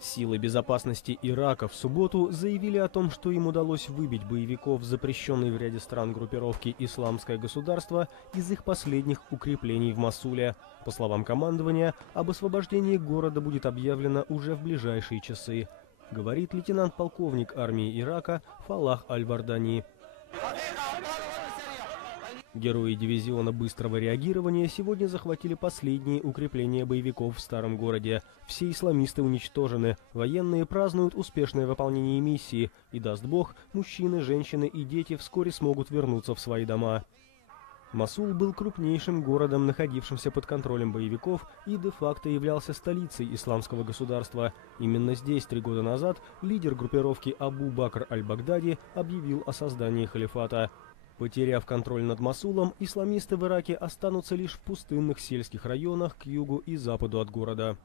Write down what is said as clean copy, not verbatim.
Силы безопасности Ирака в субботу заявили о том, что им удалось выбить боевиков запрещенной в ряде стран группировки «Исламское государство» из их последних укреплений в Мосуле. По словам командования, об освобождении города будет объявлено уже в ближайшие часы, говорит лейтенант-полковник армии Ирака Фалах Аль-Вардани. Герои дивизиона быстрого реагирования сегодня захватили последние укрепления боевиков в старом городе. Все исламисты уничтожены, военные празднуют успешное выполнение миссии, и, даст Бог, мужчины, женщины и дети вскоре смогут вернуться в свои дома. Мосул был крупнейшим городом, находившимся под контролем боевиков, и де-факто являлся столицей исламского государства. Именно здесь 3 года назад лидер группировки Абу Бакр аль-Багдади объявил о создании халифата. Потеряв контроль над Мосулом, исламисты в Ираке останутся лишь в пустынных сельских районах к югу и западу от города.